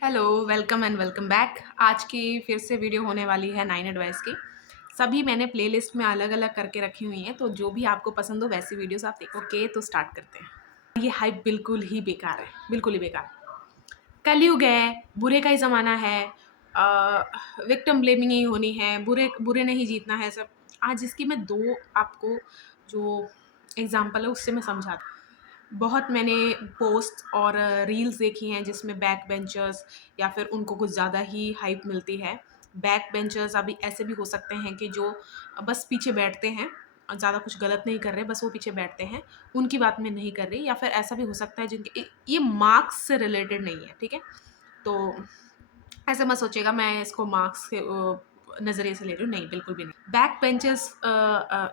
Hello, welcome and welcome back. आज की फिर से वीडियो होने वाली है 9 एडवाइस की। सभी मैंने प्लेलिस्ट में अलग-अलग करके रखी हुई हैं, तो जो भी आपको पसंद हो वैसी वीडियोस आप देखो। ओके, तो स्टार्ट करते हैं। ये हाइप बिल्कुल ही बेकार है, बिल्कुल ही बेकार। कलयुग है, बुरे का ही ज़माना है, विक्टिम ब्लेमिंग ही होनी है, बुरे बुरे ने ही जीतना है सब। आज इसकी मैं 2 आपको जो एग्ज़ाम्पल है उससे मैं समझाती हूँ। बहुत मैंने पोस्ट और रील्स देखी हैं जिसमें बैक बेंचर्स या फिर उनको कुछ ज़्यादा ही हाइप मिलती है। बैक बेंचर्स अभी ऐसे भी हो सकते हैं कि जो बस पीछे बैठते हैं, ज़्यादा कुछ गलत नहीं कर रहे, बस वो पीछे बैठते हैं, उनकी बात मैं नहीं कर रही। या फिर ऐसा भी हो सकता है जिनके ये मार्क्स से रिलेटेड नहीं है, ठीक है? तो ऐसे मत सोचिएगा मैं इसको मार्क्स के नज़रिए से ले रही हूँ, नहीं, बिल्कुल भी नहीं। बैक बेंचर्स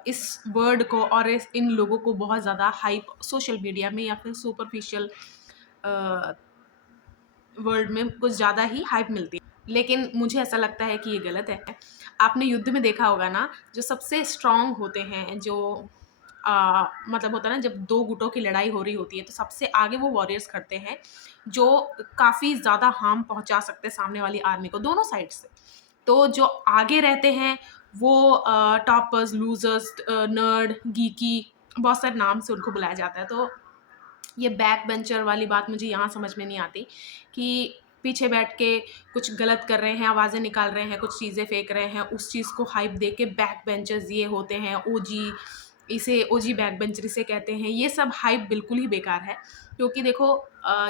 इस वर्ड को और इन लोगों को बहुत ज़्यादा हाइप सोशल मीडिया में या फिर सुपरफिशियल वर्ल्ड में कुछ ज़्यादा ही हाइप मिलती है। लेकिन मुझे ऐसा लगता है कि ये गलत है। आपने युद्ध में देखा होगा ना, जो सबसे स्ट्रॉन्ग होते हैं, जो मतलब होता है ना, जब 2 गुटों की लड़ाई हो रही होती है, तो सबसे आगे वो वॉरियर्स खड़ते हैं, जो काफ़ी ज़्यादा हार्म पहुँचा सकते हैं सामने वाली आर्मी को, दोनों साइड से। तो जो आगे रहते हैं, वो टॉपर्स, लूज़र्स, नर्ड, गीकी, बहुत सारे नाम से उनको बुलाया जाता है। तो ये बैक बेंचर वाली बात मुझे यहाँ समझ में नहीं आती कि पीछे बैठ के कुछ गलत कर रहे हैं, आवाज़ें निकाल रहे हैं, कुछ चीज़ें फेंक रहे हैं, उस चीज़ को हाइप दे के बैक बेंचर्स ये होते हैं, ओजी, इसे ओजी बैक बेंचर इसे कहते हैं। ये सब हाइप बिल्कुल ही बेकार है, क्योंकि देखो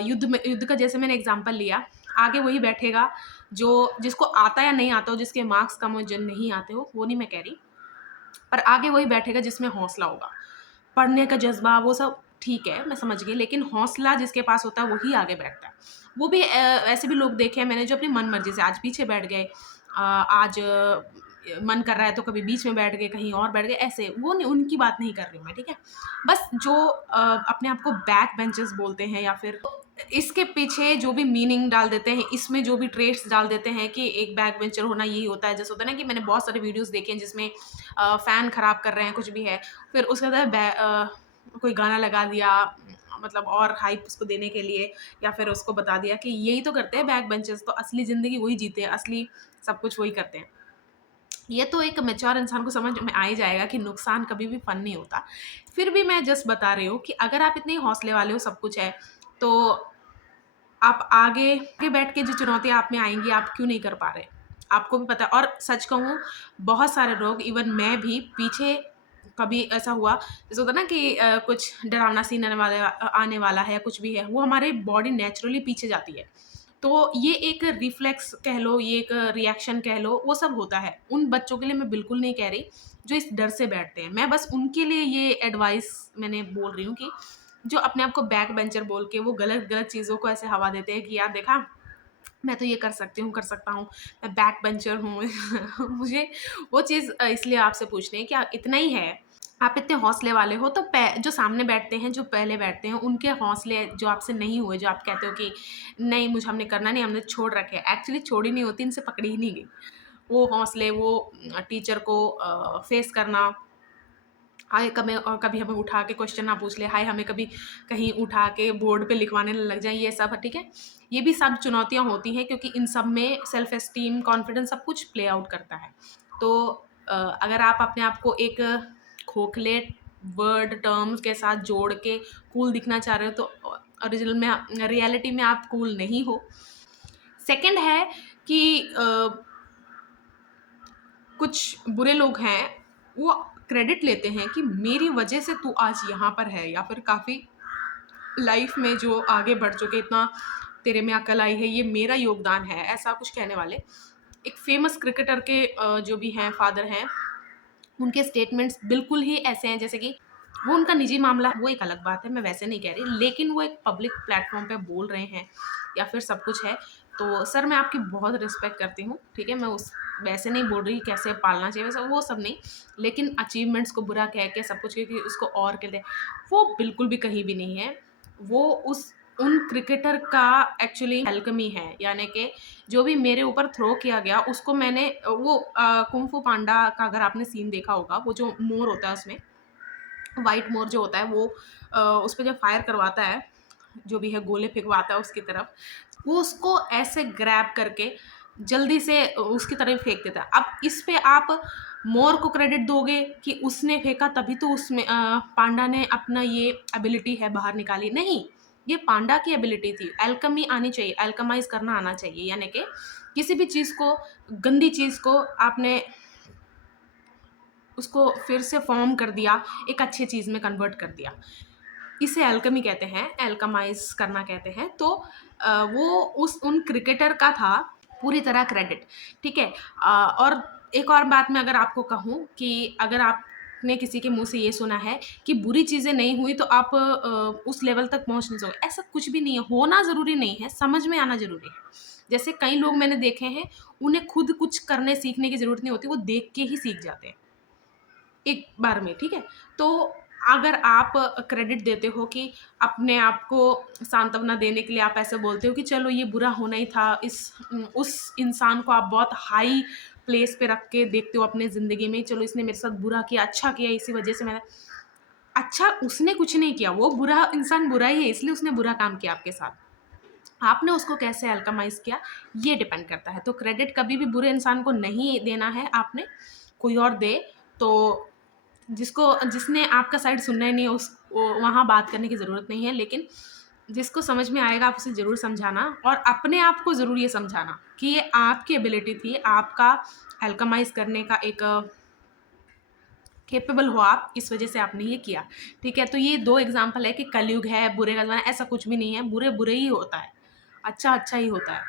युद्ध का जैसे मैंने एग्जांपल लिया, आगे वही बैठेगा जो जिसको आता या नहीं आता हो, जिसके मार्क्स कम हो, जो नहीं आते हो, वो नहीं मैं कह रही, पर आगे वही बैठेगा जिसमें हौसला होगा। पढ़ने का जज़्बा वो सब ठीक है, मैं समझ गई, लेकिन हौसला जिसके पास होता है वही आगे बैठता है। वो भी ऐसे भी लोग देखे हैं मैंने जो अपनी मन-मर्ज़ी से आज पीछे बैठ गए, आज मन कर रहा है तो कभी बीच में बैठ गए, कहीं और बैठ गए, ऐसे। वो नहीं, उनकी बात नहीं कर रही हूँ मैं, ठीक है? बस जो अपने आप को बैक बेंचर्स बोलते हैं या फिर इसके पीछे जो भी मीनिंग डाल देते हैं, इसमें जो भी ट्रेड्स डाल देते हैं कि एक बैक बेंचर होना यही होता है। जैसे होता है ना कि मैंने बहुत सारे वीडियोज़ देखे हैं जिसमें फ़ैन ख़राब कर रहे हैं, कुछ भी है, फिर उसके बाद कोई गाना लगा दिया, मतलब और हाइप उसको देने के लिए, या फिर उसको बता दिया कि यही तो करते हैं बैक बेंचर्स, तो असली ज़िंदगी वही जीते हैं, असली सब कुछ वही करते हैं। ये तो एक मैच्योर इंसान को समझ में आ ही जाएगा कि नुकसान कभी भी फन नहीं होता। फिर भी मैं जस्ट बता रही हूँ कि अगर आप इतने हौसले वाले हो, सब कुछ है, तो आप आगे आगे बैठ के जो चुनौतियाँ आप में आएँगी, आप क्यों नहीं कर पा रहे? आपको भी पता है। और सच कहूँ, बहुत सारे लोग, इवन मैं भी पीछे, कभी ऐसा हुआ, जैसे होता है ना कि कुछ डरावना सीन आने वाला है, कुछ भी है, वो हमारे बॉडी नेचुरली पीछे जाती है। तो ये एक रिफ्लेक्स कह लो, ये एक रिएक्शन कह लो, वो सब होता है। उन बच्चों के लिए मैं बिल्कुल नहीं कह रही, जो इस डर से बैठते हैं। मैं बस उनके लिए ये एडवाइस मैंने बोल रही हूँ कि जो अपने आप को बैक बेंचर बोल के वो गलत-गलत चीज़ों को ऐसे हवा देते हैं कि यार देखा, मैं तो ये कर सकती हूँ, कर सकता हूँ, मैं बैक बेंचर हूँ। मुझे वो चीज़ इसलिए आपसे पूछनी है कि इतना ही है, आप इतने हौसले वाले हो, तो पै जो सामने बैठते हैं, जो पहले बैठते हैं, उनके हौसले जो आपसे नहीं हुए, जो आप कहते हो कि नहीं मुझे हमने करना नहीं, हमने छोड़ रखे हैं, एक्चुअली छोड़ी नहीं होती, इनसे पकड़ी ही नहीं गई। वो हौसले, वो टीचर को फेस करना, हाय कभी, और कभी हमें उठा के क्वेश्चन ना पूछ ले, हाय हमें कभी कहीं उठा के बोर्ड पे लिखवाने ना लग जाए, ये सब, ठीक है? ये भी सब चुनौतियाँ होती हैं, क्योंकि इन सब में सेल्फ एस्टीम, कॉन्फिडेंस सब कुछ प्ले आउट करता है। तो अगर आप अपने आप को एक खोखले वर्ड टर्म्स के साथ जोड़ के कूल दिखना चाह रहे हो, तो ओरिजिनल में, रियलिटी में आप कूल नहीं हो। सेकंड है कि कुछ बुरे लोग हैं, वो क्रेडिट लेते हैं कि मेरी वजह से तू आज यहाँ पर है, या फिर काफ़ी लाइफ में जो आगे बढ़ चुके, इतना तेरे में अकल आई है, ये मेरा योगदान है, ऐसा कुछ कहने वाले। एक फेमस क्रिकेटर के जो भी हैं, फादर हैं, उनके स्टेटमेंट्स बिल्कुल ही ऐसे हैं जैसे कि वो उनका निजी मामला है, वो एक अलग बात है, मैं वैसे नहीं कह रही, लेकिन वो एक पब्लिक प्लेटफ़ॉर्म पे बोल रहे हैं या फिर सब कुछ है, तो सर मैं आपकी बहुत रिस्पेक्ट करती हूँ, ठीक है? मैं उस वैसे नहीं बोल रही कैसे पालना चाहिए, वैसे वो सब नहीं, लेकिन अचीवमेंट्स को बुरा कह के सब कुछ, क्योंकि उसको और कहते हैं, वो बिल्कुल भी कहीं भी नहीं है। वो उस उन क्रिकेटर का एक्चुअली एल्केमी है, यानी कि जो भी मेरे ऊपर थ्रो किया गया, उसको मैंने वो कुंग फू पांडा का अगर आपने सीन देखा होगा, वो जो मोर होता है उसमें, व्हाइट मोर जो होता है वो उस पे जब फायर करवाता है, जो भी है गोले फेंकवाता है उसकी तरफ, वो उसको ऐसे ग्रैब करके जल्दी से उसकी तरफ फेंक देता है। अब इस पे आप मोर को क्रेडिट दोगे कि उसने फेंका तभी तो उसमें पांडा ने अपना ये एबिलिटी है बाहर निकाली, नहीं, ये पांडा की एबिलिटी थी। एल्कमी आनी चाहिए, एल्कमाइज करना आना चाहिए, यानी कि किसी भी चीज़ को, गंदी चीज़ को आपने उसको फिर से फॉर्म कर दिया, एक अच्छी चीज़ में कन्वर्ट कर दिया। इसे एल्कमी कहते हैं, एल्कमाइज करना कहते हैं। तो वो उन क्रिकेटर का था पूरी तरह क्रेडिट, ठीक है। और एक और बात मैं अगर आपको कहूँ कि अगर आपने किसी के मुंह से ये सुना है कि बुरी चीज़ें नहीं हुई तो आप उस लेवल तक पहुंच नहीं सकोगे, ऐसा कुछ भी नहीं है। होना ज़रूरी नहीं है, समझ में आना ज़रूरी है। जैसे कई लोग मैंने देखे हैं, उन्हें खुद कुछ करने सीखने की ज़रूरत नहीं होती, वो देख के ही सीख जाते हैं एक बार में, ठीक है। तो अगर आप क्रेडिट देते हो कि अपने आप को सांत्वना देने के लिए आप ऐसे बोलते हो कि चलो ये बुरा होना ही था, उस इंसान को आप बहुत हाई प्लेस पे रख के देखते हो अपने ज़िंदगी में, चलो इसने मेरे साथ बुरा किया, अच्छा किया, इसी वजह से मैंने, अच्छा उसने कुछ नहीं किया, वो बुरा इंसान बुरा ही है, इसलिए उसने बुरा काम किया आपके साथ। आपने उसको कैसे अल्कमाइज़ किया, ये डिपेंड करता है। तो क्रेडिट कभी भी बुरे इंसान को नहीं देना है आपने, कोई और दे तो जिसने आपका साइड सुनना ही नहीं है, वहाँ बात करने की ज़रूरत नहीं है। लेकिन जिसको समझ में आएगा आप उसे ज़रूर समझाना, और अपने आप को ज़रूर ये समझाना कि ये आपकी एबिलिटी थी, आपका अल्कमाइज़ करने का एक कैपेबल हो आप, इस वजह से आपने ये किया, ठीक है। तो ये 2 एग्ज़ाम्पल है कि कलयुग है, बुरे का ज़माना, ऐसा कुछ भी नहीं है। बुरे बुरे ही होता है, अच्छा अच्छा ही होता है।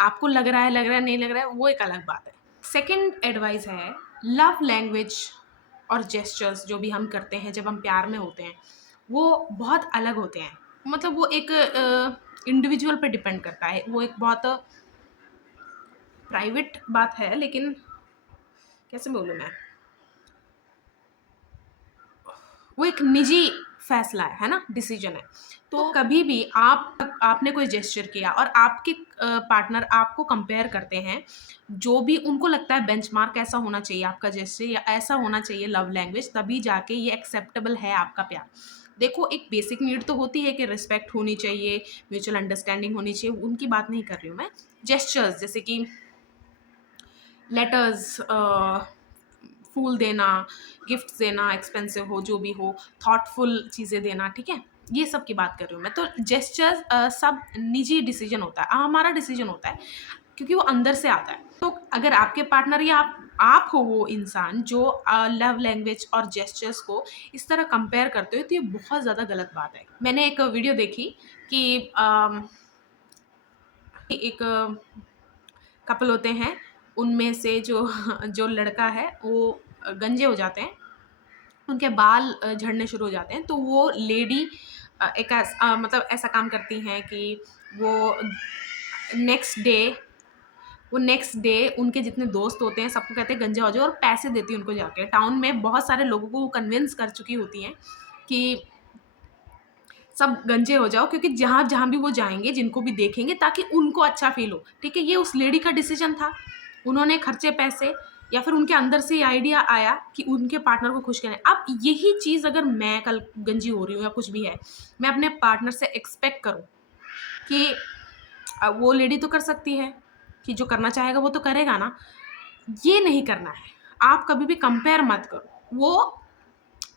आपको लग रहा है, नहीं लग रहा है, वो एक अलग बात है। सेकंड एडवाइस है, लव लैंग्वेज और जेस्चर्स जो भी हम करते हैं जब हम प्यार में होते हैं, वो बहुत अलग होते हैं। मतलब वो एक इंडिविजुअल पे डिपेंड करता है, वो एक बहुत प्राइवेट बात है, लेकिन कैसे बोलूँ मैं, वो एक निजी फैसला है ना, डिसीजन है। तो कभी भी आपने कोई जेस्चर किया और आपके पार्टनर आपको कंपेयर करते हैं, जो भी उनको लगता है बेंचमार्क ऐसा होना चाहिए आपका जेस्चर, या ऐसा होना चाहिए लव लैंग्वेज, तभी जाके ये एक्सेप्टेबल है आपका प्यार। देखो, एक बेसिक नीड तो होती है कि रिस्पेक्ट होनी चाहिए, म्यूचुअल अंडरस्टैंडिंग होनी चाहिए, उनकी बात नहीं कर रही हूँ मैं। जेस्चर्स जैसे कि लेटर्स, फूल देना, गिफ्ट्स देना, एक्सपेंसिव हो जो भी हो, थॉटफुल चीज़ें देना, ठीक है? ये सब की बात कर रही हूँ मैं। तो जेस्चर्स सब निजी डिसीजन होता है, हमारा डिसीजन होता है, क्योंकि वो अंदर से आता है। तो अगर आपके पार्टनर या आप हो वो इंसान जो लव लैंग्वेज और जेस्चर्स को इस तरह कंपेयर करते हो, तो ये बहुत ज़्यादा गलत बात है। मैंने एक वीडियो देखी कि एक कपल होते हैं, उनमें से जो जो लड़का है वो गंजे हो जाते हैं, उनके बाल झड़ने शुरू हो जाते हैं। तो वो लेडी मतलब ऐसा काम करती हैं कि वो नेक्स्ट डे नेक्स्ट डे उनके जितने दोस्त होते हैं सबको कहते हैं गंजा हो जाओ, और पैसे देती हैं उनको जाके। टाउन में बहुत सारे लोगों को वो कन्विंस कर चुकी होती हैं कि सब गंजे हो जाओ, क्योंकि जहाँ जहाँ भी वो जाएंगे, जिनको भी देखेंगे, ताकि उनको अच्छा फील हो, ठीक है। ये उस लेडी का डिसीजन था, उन्होंने खर्चे पैसे, या फिर उनके अंदर से ये आइडिया आया कि उनके पार्टनर को खुश करें। अब यही चीज़ अगर मैं कल गंजी हो रही हूँ या कुछ भी है, मैं अपने पार्टनर से एक्सपेक्ट करूँ कि वो लेडी तो कर सकती है, कि जो करना चाहेगा वो तो करेगा ना, ये नहीं करना है। आप कभी भी कंपेयर मत करो वो।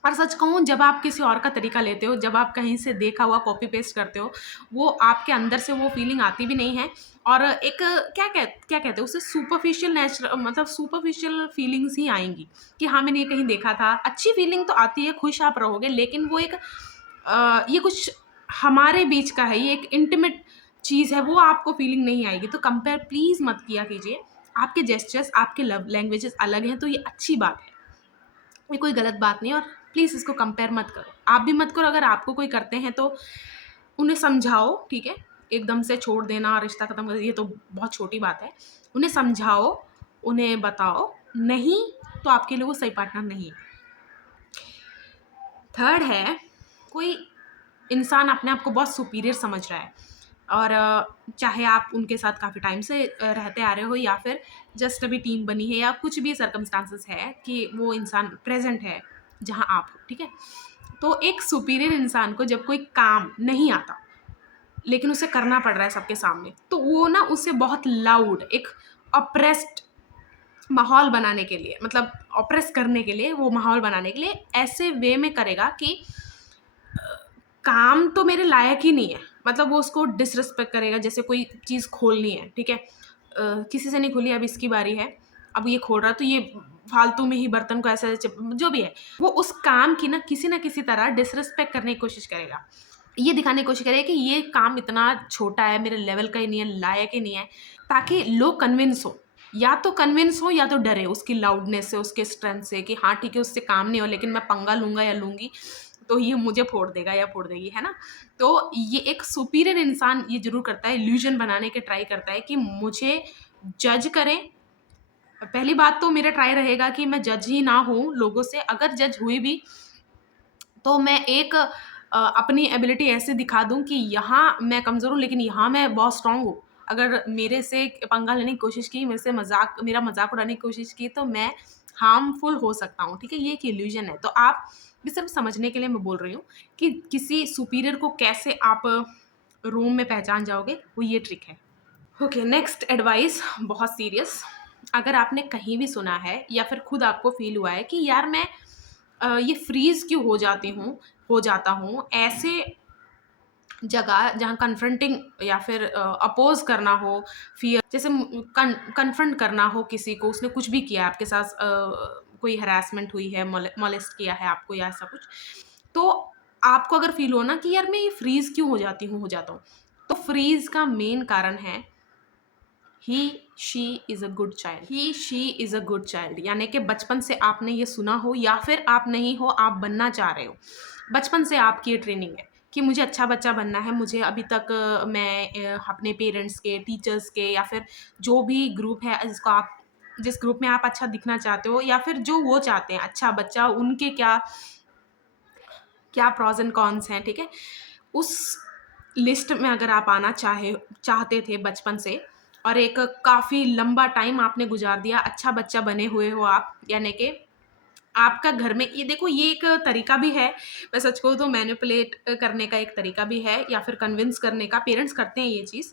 और सच कहूँ, जब आप किसी और का तरीका लेते हो, जब आप कहीं से देखा हुआ कॉपी पेस्ट करते हो, वो आपके अंदर से वो फीलिंग आती भी नहीं है। और एक क्या कहते हैं उसे, सुपरफिशियल नेचुरल, मतलब सुपरफिशियल फीलिंग्स ही आएंगी कि हाँ मैंने ये कहीं देखा था। अच्छी फीलिंग तो आती है, खुश आप रहोगे, लेकिन वो एक ये कुछ हमारे बीच का है, ये एक इंटीमेट चीज़ है, वो आपको फीलिंग नहीं आएगी। तो कंपेयर प्लीज़ मत किया कीजिए। आपके जेस्चर्स, आपके लव लैंग्वेजेस अलग हैं, तो ये अच्छी बात है, ये कोई गलत बात नहीं। और प्लीज़ इसको कंपेयर मत करो, आप भी मत करो। अगर आपको कोई करते हैं तो उन्हें समझाओ, ठीक है। एकदम से छोड़ देना, रिश्ता ख़त्म कर, ये तो बहुत छोटी बात है। उन्हें समझाओ, उन्हें बताओ, नहीं तो आपके लिए वो सही पार्टनर नहीं है। थर्ड है, कोई इंसान अपने आप को बहुत सुपीरियर समझ रहा है, और चाहे आप उनके साथ काफ़ी टाइम से रहते आ रहे हो, या फिर जस्ट अभी टीम बनी है, या कुछ भी सर्कमस्टांसेस है कि वो इंसान प्रेजेंट है जहाँ आप हो, ठीक है। तो एक सुपीरियर इंसान को जब कोई काम नहीं आता, लेकिन उसे करना पड़ रहा है सबके सामने, तो वो ना उसे बहुत लाउड एक ऑप्रेस्ड माहौल बनाने के लिए, मतलब ऑप्रेस करने के लिए, वो माहौल बनाने के लिए ऐसे वे में करेगा कि काम तो मेरे लायक ही नहीं है, मतलब वो उसको डिसरिस्पेक्ट करेगा। जैसे कोई चीज़ खोलनी है, ठीक है, किसी से नहीं खुली, अब इसकी बारी है, अब ये खोल रहा है, तो ये फालतू में ही बर्तन को ऐसे जो भी है, वो उस काम की ना किसी तरह डिसरिस्पेक्ट करने की कोशिश करेगा, ये दिखाने की कोशिश करेगा कि ये काम इतना छोटा है, मेरे लेवल का ही नहीं है, लायक ही नहीं है, ताकि लोग कन्विंस हो, या तो कन्विंस हो या तो डरे उसकी लाउडनेस से, उसके स्ट्रेंथ से, कि हाँ ठीक है उससे काम नहीं हो, लेकिन मैं पंगा लूंगा या लूंगी तो ये मुझे फोड़ देगा या फोड़ देगी, है ना। तो ये एक सुपीरियर इंसान ये जरूर करता है, इल्यूजन बनाने के ट्राई करता है कि मुझे जज करें। पहली बात तो मेरा ट्राई रहेगा कि मैं जज ही ना हूँ लोगों से, अगर जज हुई भी तो मैं एक अपनी एबिलिटी ऐसे दिखा दूँ कि यहाँ मैं कमज़ोर हूँ लेकिन यहाँ मैं बहुत स्ट्रांग हूँ। अगर मेरे से पंगा लेने की कोशिश की, मेरे से मेरा मज़ाक उड़ाने की कोशिश की, तो मैं हार्मफुल हो सकता हूँ, ठीक है? ये एक इल्यूज़न है। तो आप भी सिर्फ़ समझने के लिए मैं बोल रही हूँ कि किसी सुपीरियर को कैसे आप रूम में पहचान जाओगे, वो ये ट्रिक है। ओके, नेक्स्ट एडवाइस बहुत सीरियस। अगर आपने कहीं भी सुना है या फिर खुद आपको फ़ील हुआ है कि यार मैं ये फ्रीज़ क्यों हो जाता हूँ ऐसे जगह जहाँ कन्फ्रंटिंग या फिर अपोज़ करना हो, फ़ियर जैसे कन्फ्रंट करना हो किसी को, उसने कुछ भी किया है आपके साथ, कोई हैरेसमेंट हुई है, मोलेस्ट किया है आपको या ऐसा कुछ, तो आपको अगर फ़ील हो ना कि यार मैं ये फ्रीज़ क्यों हो जाता हूँ, तो फ्रीज़ का मेन कारण है he she is a good child. He she is a good child, यानी कि बचपन से आपने ये सुना हो या फिर आप नहीं हो, आप बनना चाह रहे हो, बचपन से आपकी ये ट्रेनिंग है कि मुझे अच्छा बच्चा बनना है। मुझे अभी तक मैं अपने पेरेंट्स के, टीचर्स के, या फिर जो भी ग्रुप है जिस ग्रुप में आप अच्छा दिखना चाहते हो, या फिर जो वो चाहते हैं अच्छा बच्चा, उनके क्या क्या प्रॉज एंड कॉन्स हैं, ठीक है, उस लिस्ट में अगर आप आना चाहते थे बचपन से, और एक काफ़ी लंबा टाइम आपने गुजार दिया, अच्छा बच्चा बने हुए हो आप, यानी कि आपका घर में ये देखो, ये एक तरीका भी है, मैं सच कहूँ तो मैनिपुलेट करने का एक तरीका भी है, या फिर कन्विंस करने का, पेरेंट्स करते हैं ये चीज़,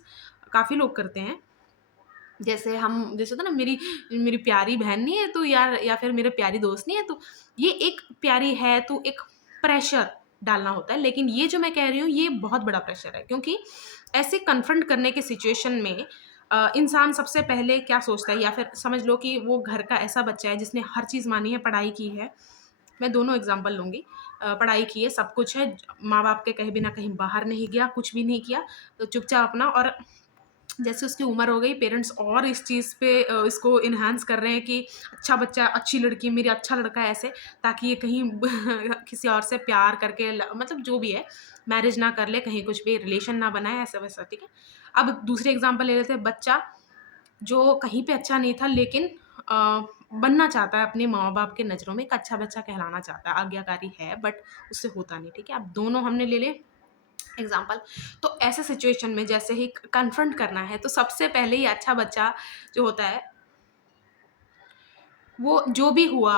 काफ़ी लोग करते हैं। जैसे होता है ना, मेरी मेरी प्यारी बहन नहीं है तो यार, या फिर मेरे प्यारी दोस्त नहीं है तो ये एक प्यारी है, तो एक प्रेशर डालना होता है। लेकिन ये जो मैं कह रही हूँ ये बहुत बड़ा प्रेशर है, क्योंकि ऐसे कन्फ्रंट करने के सिचुएशन में इंसान सबसे पहले क्या सोचता है, या फिर समझ लो कि वो घर का ऐसा बच्चा है जिसने हर चीज़ मानी है, पढ़ाई की है, मैं दोनों एग्जांपल लूँगी, पढ़ाई की है, सब कुछ है, माँ बाप के कहे बिना कहीं बाहर नहीं गया, कुछ भी नहीं किया, तो चुपचाप अपना, और जैसे उसकी उम्र हो गई, पेरेंट्स और इस चीज़ पे इसको इन्हांस कर रहे हैं कि अच्छा बच्चा, अच्छी लड़की, मेरी अच्छा लड़का है, ऐसे, ताकि ये कहीं किसी और से प्यार करके मतलब जो भी है, मैरिज ना कर ले, कहीं कुछ भी रिलेशन ना बनाए, ऐसा वैसा, ठीक है। अब दूसरे एग्जांपल ले लेते हैं, बच्चा जो कहीं पे अच्छा नहीं था, लेकिन बनना चाहता है अपने माँ बाप के नज़रों में, एक अच्छा बच्चा कहलाना चाहता है, आज्ञाकारी है, बट उससे होता नहीं, ठीक है। अब दोनों हमने ले ले एग्जाम्पल। तो ऐसे सिचुएशन में जैसे ही कन्फ्रंट करना है, तो सबसे पहले ही अच्छा बच्चा जो होता है, वो जो भी हुआ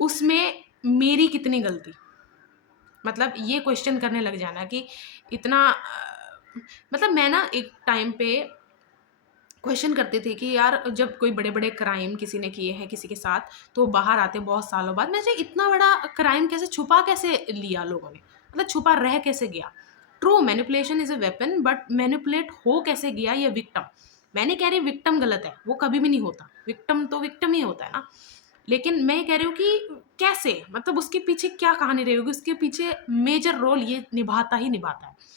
उसमें मेरी कितनी गलती, मतलब ये क्वेश्चन करने लग जाना कि इतना मतलब मैं ना एक टाइम पे क्वेश्चन करती थी कि यार जब कोई बड़े बड़े क्राइम किसी ने किए हैं किसी के साथ, तो बाहर आते हैं बहुत सालों बाद, मैं इतना बड़ा क्राइम कैसे छुपा कैसे लिया लोगों ने, मतलब छुपा रह कैसे गया। True, manipulation is a weapon, but manipulate हो कैसे गया ये विक्टिम। मैं नहीं कह रही विक्टिम गलत है, वो कभी भी नहीं होता, विक्टिम तो विक्टिम ही होता है ना, लेकिन मैं ये कह रही हूँ कि कैसे, मतलब उसके पीछे क्या कहानी रही होगी, उसके पीछे मेजर रोल ये निभाता ही निभाता है।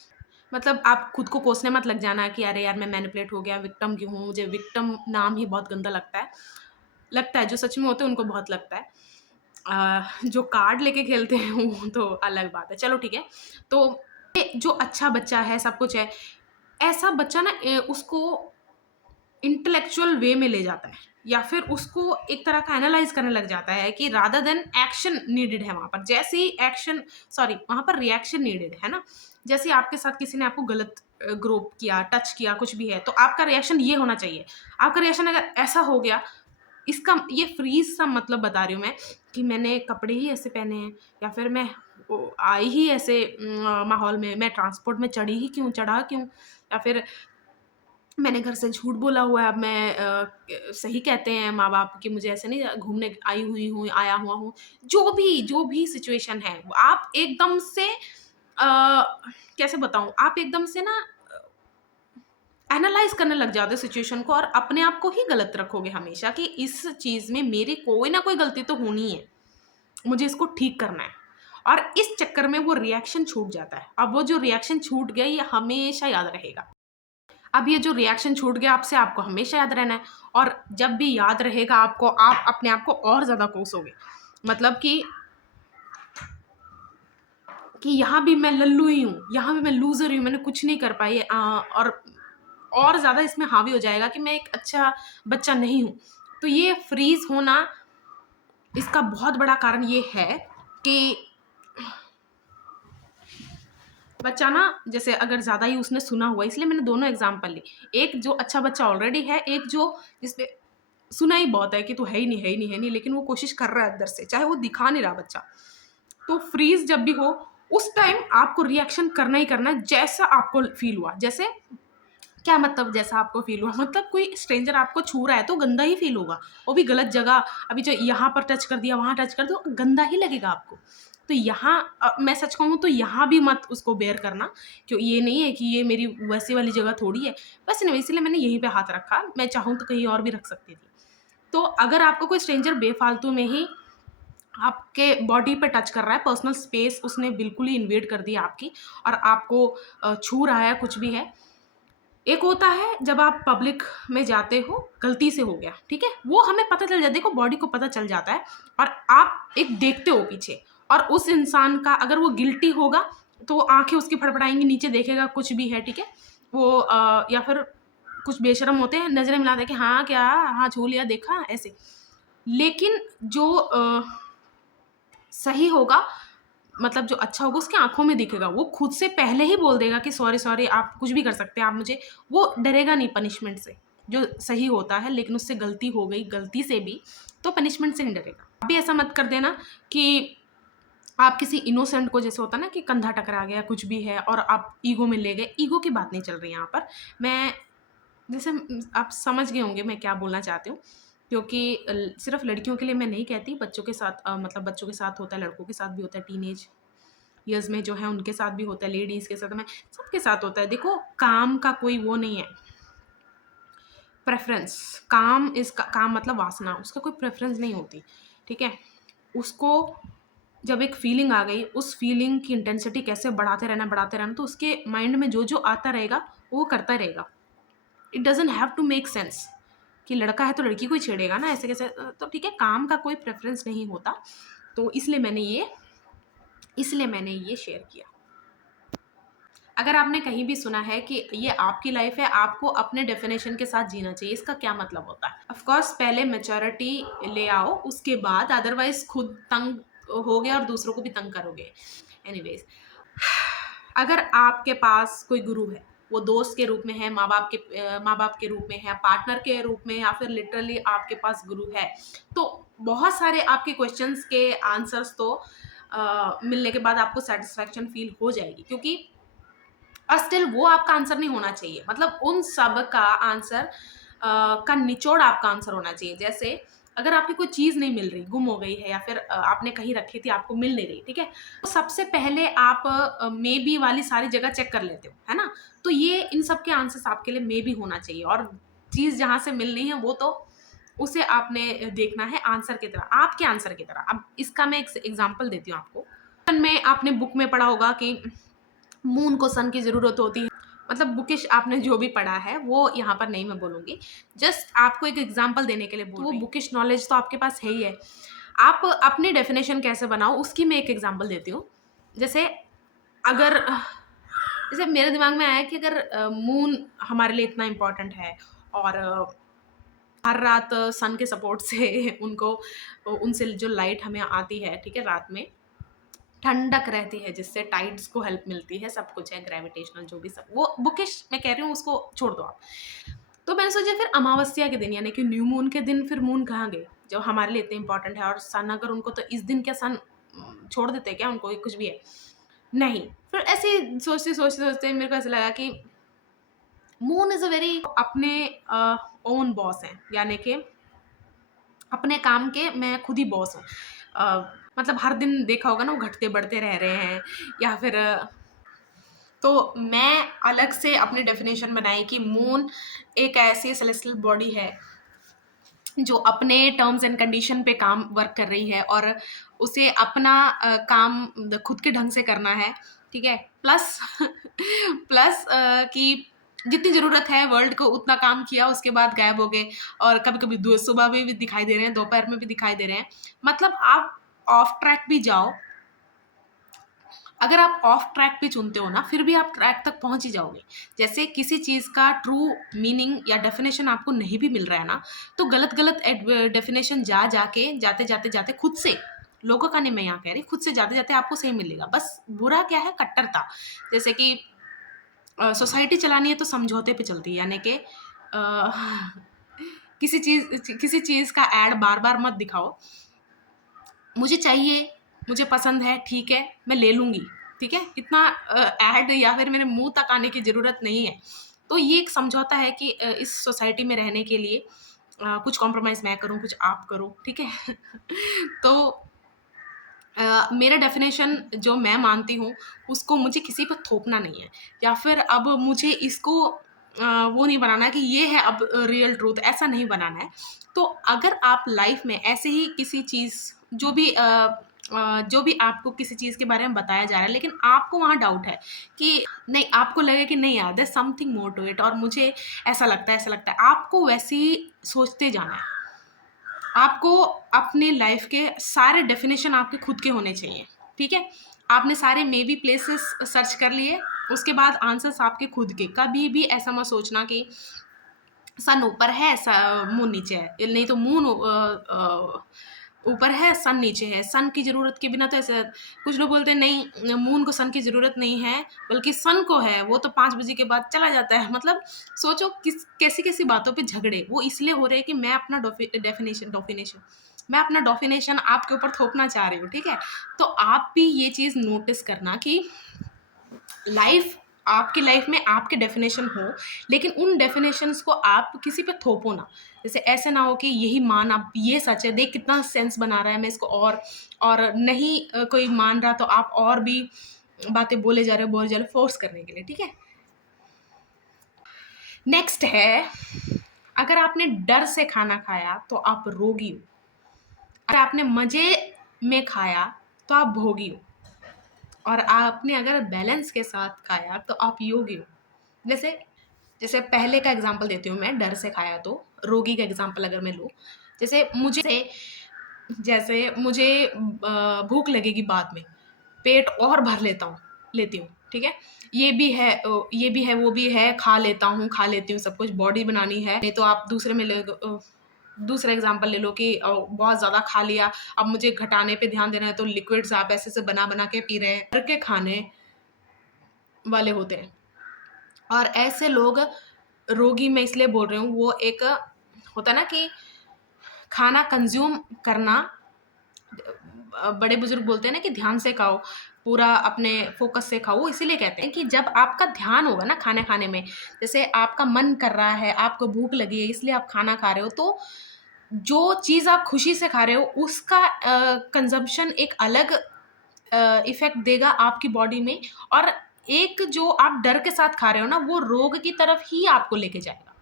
मतलब आप खुद को कोसने मत लग जाना कि अरे यार मैं मैनिपुलेट हो गया, विक्टिम क्यों हूँ, मुझे विक्टिम नाम ही बहुत गंदा लगता है, जो सच में होते हैं उनको बहुत लगता है। जो कार्ड लेके खेलते हैं वो तो अलग बात है, चलो ठीक है। तो ये जो अच्छा बच्चा है, सब कुछ है, ऐसा बच्चा ना उसको इंटेलेक्चुअल वे में ले जाता है, या फिर उसको एक तरह का एनालाइज करने लग जाता है कि रादर देन एक्शन नीडेड है वहाँ पर, जैसे ही एक्शन, सॉरी, वहाँ पर रिएक्शन नीडेड है ना। जैसे आपके साथ किसी ने आपको गलत ग्रोप किया, टच किया, कुछ भी है, तो आपका रिएक्शन ये होना चाहिए। आपका रिएक्शन अगर ऐसा हो गया, इसका ये फ्रीज सा मतलब बता रही हूँ मैं, कि मैंने कपड़े ही ऐसे पहने हैं, या फिर मैं आई ही ऐसे माहौल में, मैं ट्रांसपोर्ट में चढ़ी ही क्यों, चढ़ा क्यों? या फिर मैंने घर से झूठ बोला हुआ है, अब मैं सही कहते हैं माँ-बाप कि मुझे ऐसे नहीं घूमने आई हुई हूँ, आया हुआ हूँ। जो भी सिचुएशन है, आप एकदम से कैसे बताऊँ? आप एकदम से ना एनालाइज़ करने लग जाते हो सिचुएशन को और अपने आप को ही गलत रखोगे हमेशा कि इस चीज़ में मेरी कोई ना कोई गलती तो होनी है, मुझे इसको ठीक करना है। और इस चक्कर में वो रिएक्शन छूट जाता है। अब वो जो रिएक्शन छूट गया ये हमेशा याद रहेगा। अब ये जो रिएक्शन छूट गया आपसे, आपको हमेशा याद रहना है और जब भी याद रहेगा आपको, आप अपने आप को और ज़्यादा कोसोगे। मतलब कि यहाँ भी मैं लल्लू ही हूँ, यहाँ भी मैं लूज़र ही हूँ, मैंने कुछ नहीं कर पाई और ज़्यादा इसमें हावी हो जाएगा कि मैं एक अच्छा बच्चा नहीं हूँ। तो ये फ्रीज़ होना, इसका बहुत बड़ा कारण ये है कि बच्चा ना, जैसे अगर ज़्यादा ही उसने सुना हुआ, इसलिए मैंने दोनों एग्ज़ाम्पल ली। एक जो अच्छा बच्चा ऑलरेडी है, एक जो जिसने सुना ही बहुत है कि तू है ही नहीं, है ही नहीं, है ही नहीं, लेकिन वो कोशिश कर रहा है अंदर से, चाहे वो दिखा नहीं रहा बच्चा। तो फ्रीज़ जब भी हो, उस टाइम आपको रिएक्शन करना ही करना है जैसा आपको फ़ील हुआ। जैसे क्या मतलब जैसा आपको फ़ील हुआ? मतलब कोई स्ट्रेंजर आपको छू रहा है तो गंदा ही फ़ील होगा, वो भी गलत जगह। अभी जो यहाँ पर टच कर दिया, वहाँ टच कर दो, गंदा ही लगेगा आपको। तो यहाँ मैं सच कहूँ तो यहाँ भी मत उसको बेयर करना, क्यों ये नहीं है कि ये मेरी वैसी वाली जगह थोड़ी है। बस नहीं, इसलिए मैंने यहीं पे हाथ रखा, मैं चाहूँ तो कहीं और भी रख सकती थी। तो अगर आपको कोई स्ट्रेंजर बेफ़ालतू में ही आपके बॉडी पे टच कर रहा है, पर्सनल स्पेस उसने बिल्कुल ही इन्वेड कर दी आपकी और आपको छू रहा है, कुछ भी है। एक होता है जब आप पब्लिक में जाते हो, गलती से हो गया, ठीक है? वो हमें पता चल जाता है, देखो बॉडी को पता चल जाता है और आप एक देखते हो पीछे और उस इंसान का अगर वो गिल्टी होगा, तो आँखें उसकी फड़फड़ाएँगी, नीचे देखेगा कुछ भी है, ठीक है? वो या फिर कुछ बेशर्म होते हैं, नज़रें मिलाते हैं कि हाँ, क्या? हाँ, छू लिया, देखा, ऐसे। लेकिन जो सही होगा, मतलब जो अच्छा होगा उसकी आँखों में दिखेगा, वो खुद से पहले ही बोल देगा कि सॉरी, सॉरी, आप कुछ भी कर सकते हैं, आप मुझे, वो डरेगा नहीं पनिशमेंट से, जो सही होता है, लेकिन उससे गलती हो गई, गलती से भी, तो पनिशमेंट से नहीं डरेगा। आप भी ऐसा मत कर देना कि आप किसी इनोसेंट को, जैसे होता है ना कि कंधा टकरा गया, कुछ भी है और आप ईगो में ले गए, ईगो की बात नहीं चल रही है यहाँ पर। मैं जैसे आप समझ गए होंगे मैं क्या बोलना चाहती हूँ, क्योंकि सिर्फ़ लड़कियों के लिए मैं नहीं कहती, बच्चों के साथ मतलब बच्चों के साथ होता है, लड़कों के साथ भी होता है, टीनेज ईयर्स में जो है उनके साथ भी होता है, लेडीज़ के साथ में, सबके साथ होता है। देखो काम का कोई वो नहीं है, प्रेफ़रेंस, काम मतलब वासना, उसका कोई प्रेफ़रेंस नहीं होती, ठीक है? उसको जब एक फ़ीलिंग आ गई, उस फ़ीलिंग की इंटेंसिटी कैसे बढ़ाते रहना, तो उसके माइंड में जो आता रहेगा, वो करता रहेगा। It doesn't have to make sense कि लड़का है तो लड़की को ही छेड़ेगा ना, ऐसे कैसे? तो ठीक है, काम का कोई प्रेफ़रेंस नहीं होता, तो इसलिए मैंने ये शेयर किया। अगर आपने कहीं भी सुना है कि ये आपकी लाइफ है, आपको अपने डेफिनेशन के साथ जीना चाहिए, इसका क्या मतलब होता है? ऑफ कोर्स पहले मैच्योरिटी ले आओ, उसके बाद, अदरवाइज़ खुद तंग होगे और दूसरों को भी तंग करोगे। एनीवेज़, अगर आपके पास कोई गुरु है, वो दोस्त के रूप में है, माँ-बाप के रूप में है, पार्टनर के रूप में, या फिर लिटरली आपके पास गुरु है, तो बहुत सारे आपके क्वेश्चंस के आंसर्स तो मिलने के बाद आपको सैटिस्फैक्शन फ़ील हो जाएगी, क्योंकि और स्टिल वो आपका आंसर नहीं होना चाहिए, मतलब उन सब का आंसर का निचोड़ आपका आंसर होना चाहिए। जैसे अगर आपकी कोई चीज़ नहीं मिल रही, गुम हो गई है, या फिर आपने कहीं रखी थी, आपको मिल नहीं रही, ठीक है? तो सबसे पहले आप मे बी वाली सारी जगह चेक कर लेते हो, है ना? तो ये इन सब के आंसर्स आपके लिए मे बी होना चाहिए, और चीज़ जहाँ से मिल रही है वो तो उसे आपने देखना है आंसर की तरह, आपके आंसर की तरह। अब इसका मैं एक एग्ज़ाम्पल देती हूँ आपको। में आपने बुक में पढ़ा होगा कि मून को सन की ज़रूरत होती है, मतलब बुकिश आपने जो भी पढ़ा है वो यहाँ पर नहीं मैं बोलूँगी, जस्ट आपको एक एग्जांपल देने के लिए बोल रही हूँ। वो बुकिश नॉलेज तो आपके पास है ही है, आप अपनी डेफिनेशन कैसे बनाओ उसकी मैं एक एग्जांपल देती हूँ। जैसे अगर जैसे मेरे दिमाग में आया कि अगर मून हमारे लिए इतना इम्पोर्टेंट है और हर रात सन के सपोर्ट से उनको उनसे जो लाइट हमें आती है, ठीक है, रात में ठंडक रहती है, जिससे टाइड्स को हेल्प मिलती है, सब कुछ है, ग्रेविटेशनल जो भी सब, वो बुकिश मैं कह रही हूँ, उसको छोड़ दो आप। तो मैंने सोचा फिर अमावस्या के दिन, यानी कि न्यू मून के दिन, फिर मून कहाँ गए जो हमारे लिए इतने इंपॉर्टेंट है, और सन अगर उनको, तो इस दिन क्या सन छोड़ देते हैं क्या उनको, कुछ भी है? नहीं। फिर ऐसे ही सोचते मेरे को ऐसा लगा कि मून इज़ अ वेरी अपने ओन बॉस हैं, यानी कि अपने काम के मैं खुद ही बॉस हूँ। मतलब हर दिन देखा होगा ना, वो घटते-बढ़ते रह रहे हैं, या फिर तो मैं अलग से अपनी डेफ़िनेशन बनाई कि मून एक ऐसी सेलेस्टियल बॉडी है जो अपने टर्म्स एंड कंडीशन पे काम वर्क कर रही है, और उसे अपना काम खुद के ढंग से करना है, ठीक है? प्लस प्लस कि जितनी ज़रूरत है वर्ल्ड को उतना काम किया, उसके बाद गायब हो गए, और कभी-कभी दो सुबह में भी दिखाई दे रहे हैं, दोपहर में भी दिखाई दे रहे हैं। मतलब आप ऑफ ट्रैक भी जाओ, अगर आप ऑफ ट्रैक पे चुनते हो ना, फिर भी आप ट्रैक तक पहुँच ही जाओगे। जैसे किसी चीज़ का ट्रू मीनिंग या डेफ़िनेशन आपको नहीं भी मिल रहा है ना, तो गलत-गलत डेफ़िनेशन जाते-जाते खुद से, लोगों का नहीं मैं यहाँ कह रही, खुद से जाते-जाते आपको सही मिलेगा। बस बुरा क्या है, कट्टरता। जैसे कि सोसाइटी चलानी है तो समझौते पे चलती है, यानी कि किसी चीज़ का ऐड बार-बार मत दिखाओ। मुझे चाहिए, मुझे पसंद है, ठीक है, मैं ले लूँगी, ठीक है? इतना ऐड या फिर मेरे मुँह तक आने की ज़रूरत नहीं है। तो ये एक समझौता है कि इस सोसाइटी में रहने के लिए कुछ कॉम्प्रोमाइज़ मैं करूँ, कुछ आप करो, ठीक है? तो मेरा डेफ़िनेशन जो मैं मानती हूँ, उसको मुझे किसी पे थोपना नहीं है, या फिर अब मुझे इसको वो नहीं बनाना कि ये है अब रियल ट्रूथ, ऐसा नहीं बनाना है। तो अगर आप लाइफ़ में ऐसे ही किसी चीज़, जो भी आपको किसी चीज़ के बारे में बताया जा रहा है, लेकिन आपको वहाँ डाउट है कि नहीं, आपको लगे कि नहीं यार, there is something more to it, और मुझे ऐसा लगता है, आपको वैसे ही सोचते जाना है। आपको अपने लाइफ के सारे डेफिनेशन आपके खुद के होने चाहिए, ठीक है? आपने सारे मे बी प्लेसेस सर्च कर लिए, उसके बाद आंसर्स आपके खुद के। कभी भी ऐसा मत सोचना कि सन ऊपर है, मून नीचे है, नहीं तो मून ऊपर है, सन नीचे है। सन की ज़रूरत के बिना तो ऐसे कुछ लोग बोलते हैं नहीं, मून को सन की ज़रूरत नहीं है, बल्कि सन को है, वो तो 5 बजे के बाद चला जाता है। मतलब सोचो किस कैसी-कैसी बातों पे झगड़े, वो इसलिए हो रहे हैं कि मैं अपना मैं अपना डेफिनेशन आपके ऊपर थोपना चाह रही हूँ, ठीक है? तो आप भी ये चीज़ नोटिस करना कि लाइफ आपकी लाइफ में आपके डेफिनेशन हो, लेकिन उन डेफिनेशंस को आप किसी पे थोपो ना। जैसे ऐसे ना हो कि यही मान, आप ये सच है, देख कितना सेंस बना रहा है, मैं इसको और नहीं कोई मान रहा तो आप और भी बातें बोले जा रहे हो फोर्स करने के लिए, ठीक है? नेक्स्ट है, अगर आपने डर से खाना खाया तो आप रोगी हो, अगर आपने मज़े में खाया तो आप भोगी हो, और आपने अगर बैलेंस के साथ खाया तो आप योगी हो। जैसे जैसे पहले का एग्ज़ाम्पल देती हूँ मैं, डर से खाया तो, रोगी का एग्ज़ाम्पल अगर मैं लूँ, जैसे मुझे भूख लगेगी बाद में, पेट और भर लेती हूँ, ठीक है? ये भी है, वो भी है, खा लेती हूँ सब कुछ, बॉडी बनानी है। नहीं तो आप दूसरा एग्ज़ाम्पल ले लो कि बहुत ज़्यादा खा लिया, अब मुझे घटाने पे ध्यान देना है, तो लिक्विड्स आप ऐसे-ऐसे बना-बना के पी रहे हैं, घर के खाने वाले होते हैं। और ऐसे लोग, रोगी मैं इसलिए बोल रही हूँ, वो एक होता है ना कि खाना कंज़्यूम करना, बड़े बुजुर्ग बोलते हैं ना कि ध्यान से खाओ, पूरा अपने फ़ोकस से खाओ। वो इसीलिए कहते हैं कि जब आपका ध्यान होगा ना खाना खाने में, जैसे आपका मन कर रहा है, आपको भूख लगी है इसलिए आप खाना खा रहे हो, तो जो चीज़ आप खुशी से खा रहे हो उसका कंज़म्पशन एक अलग इफ़ेक्ट देगा आपकी बॉडी में, और एक जो आप डर के साथ खा रहे हो ना, वो रोग की तरफ ही आपको लेके जाएगा।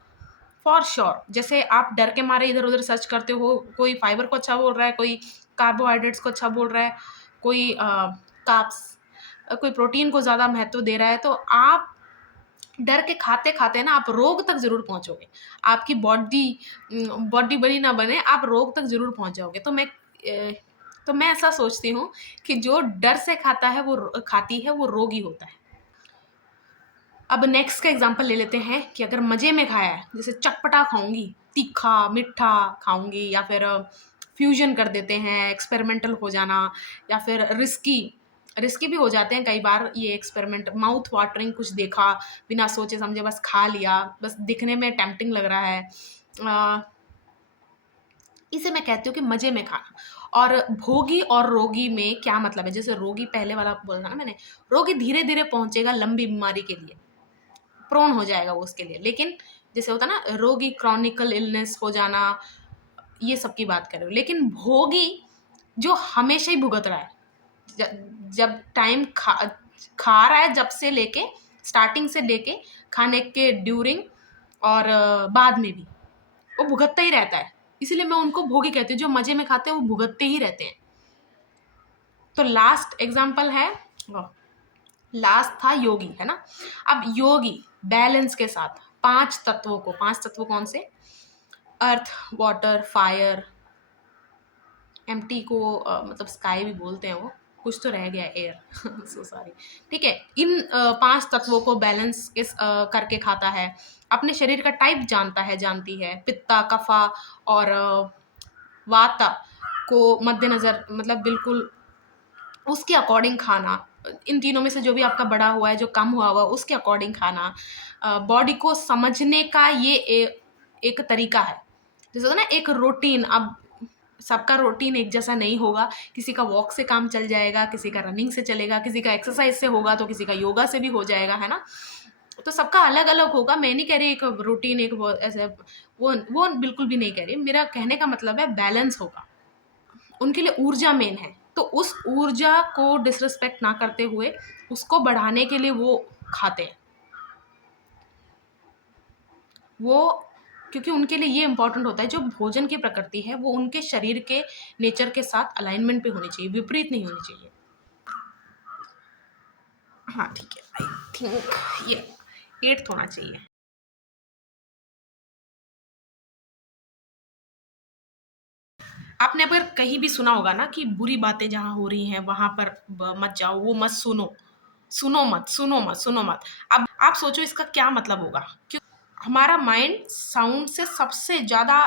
For sure. जैसे आप डर के मारे इधर-उधर सर्च करते हो, कोई फाइबर को अच्छा बोल रहा है, कोई कार्बोहाइड्रेट्स को अच्छा बोल रहा है, कोई कार्ब्स, कोई प्रोटीन को ज़्यादा महत्व दे रहा है, तो आप डर के खाते-खाते ना आप रोग तक ज़रूर पहुँचोगे। आपकी बॉडी बनी ना बने, आप रोग तक ज़रूर पहुँच जाओगे। तो मैं ऐसा सोचती हूँ कि जो डर से खाता है, वो खाती है, वो रोगी होता है। अब नेक्स्ट का एग्ज़ाम्पल ले लेते हैं कि अगर मज़े में खाया है, जैसे चटपटा खाऊँगी, तीखा, मीठा खाऊँगी, या फिर फ्यूज़न कर देते हैं, एक्सपेरिमेंटल हो जाना, या फिर रिस्की भी हो जाते हैं कई बार ये एक्सपेरिमेंट, माउथ वाटरिंग कुछ देखा, बिना सोचे समझे बस खा लिया, बस दिखने में टेम्प्टिंग लग रहा है। अ, इसे मैं कहती हूँ कि मज़े में खाना। और भोगी और रोगी में क्या मतलब है? जैसे रोगी पहले वाला बोला था ना मैंने, रोगी धीरे-धीरे पहुँचेगा लंबी बीमारी के लिए, प्रोन हो जाएगा वो उसके लिए। लेकिन जैसे होता है ना रोगी क्रॉनिकल इलनेस हो जाना, ये सब की बात कर रही हूँ। लेकिन भोगी जो हमेशा ही भुगत रहा है, जब टाइम खा रहा है, जब से लेके स्टार्टिंग से लेके खाने के ड्यूरिंग और बाद में भी वो भुगतता ही रहता है। इसीलिए मैं उनको भोगी कहती हूँ, जो मज़े में खाते हैं वो भुगतते ही रहते हैं। तो लास्ट एग्ज़ाम्पल है, लास्ट था योगी, है ना? अब योगी बैलेंस के साथ 5 तत्वों को, 5 तत्व कौन से? अर्थ, वाटर, फायर, एम्प्टी को मतलब स्काई भी बोलते हैं वो, कुछ तो रह गया एयर सो सॉरी। ठीक है, इन 5 तत्वों को बैलेंस करके खाता है, अपने शरीर का टाइप जानता है, जानती है, पित्ता, कफा और वाता को मद्देनज़र, मतलब बिल्कुल उसके अकॉर्डिंग खाना, इन तीनों में से जो भी आपका बढ़ा हुआ है, जो कम हुआ हुआ है, उसके अकॉर्डिंग खाना। बॉडी को समझने का ये एक तरीका है। जैसे होता है ना एक रूटीन, अब सबका रूटीन एक जैसा नहीं होगा, किसी का वॉक से काम चल जाएगा, किसी का रनिंग से चलेगा, किसी का एक्सरसाइज से होगा, तो किसी का योगा से भी हो जाएगा, है ना? तो सबका अलग-अलग होगा। मैं नहीं कह रही एक रूटीन, एक वो ऐसे, वो बिल्कुल भी नहीं कह रही। मेरा कहने का मतलब है बैलेंस होगा। उनके लिए ऊर्जा मेन है, तो उस ऊर्जा को डिसरिस्पेक्ट ना करते हुए उसको बढ़ाने के लिए वो खाते हैं। वो क्योंकि उनके लिए ये इम्पोर्टेंट होता है, जो भोजन की प्रकृति है वो उनके शरीर के नेचर के साथ अलाइनमेंट पे होनी चाहिए, विपरीत नहीं होनी चाहिए। हाँ ठीक है, आई थिंक ये 8th होना चाहिए। आपने अगर कहीं भी सुना होगा ना कि बुरी बातें जहाँ हो रही हैं वहां पर मत जाओ, वो मत सुनो, सुनो मत, सुनो मत, सुनो मत। अब आप सोचो इसका क्या मतलब होगा? क्यों? हमारा माइंड साउंड से सबसे ज़्यादा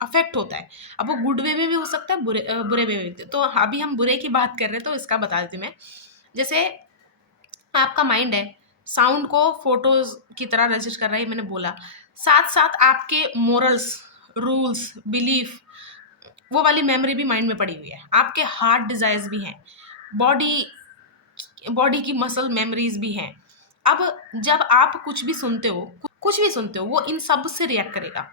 अफेक्ट होता है। अब वो गुड वे में भी हो सकता है, बुरे वे में भी। तो अभी हम बुरे की बात कर रहे हैं, तो इसका बता देती हूँ मैं। जैसे आपका माइंड है, साउंड को फोटोज की तरह रजिस्टर कर रहा है, मैंने बोला। साथ साथ आपके मोरल्स, रूल्स, बिलीफ, वो वाली मेमोरी भी माइंड में पड़ी हुई है। आपके हार्ट डिजायर्स भी हैं, बॉडी बॉडी की मसल मेमोरीज भी हैं। अब जब आप कुछ भी सुनते हो, कुछ भी सुनते हो, वो इन सब से रिएक्ट करेगा।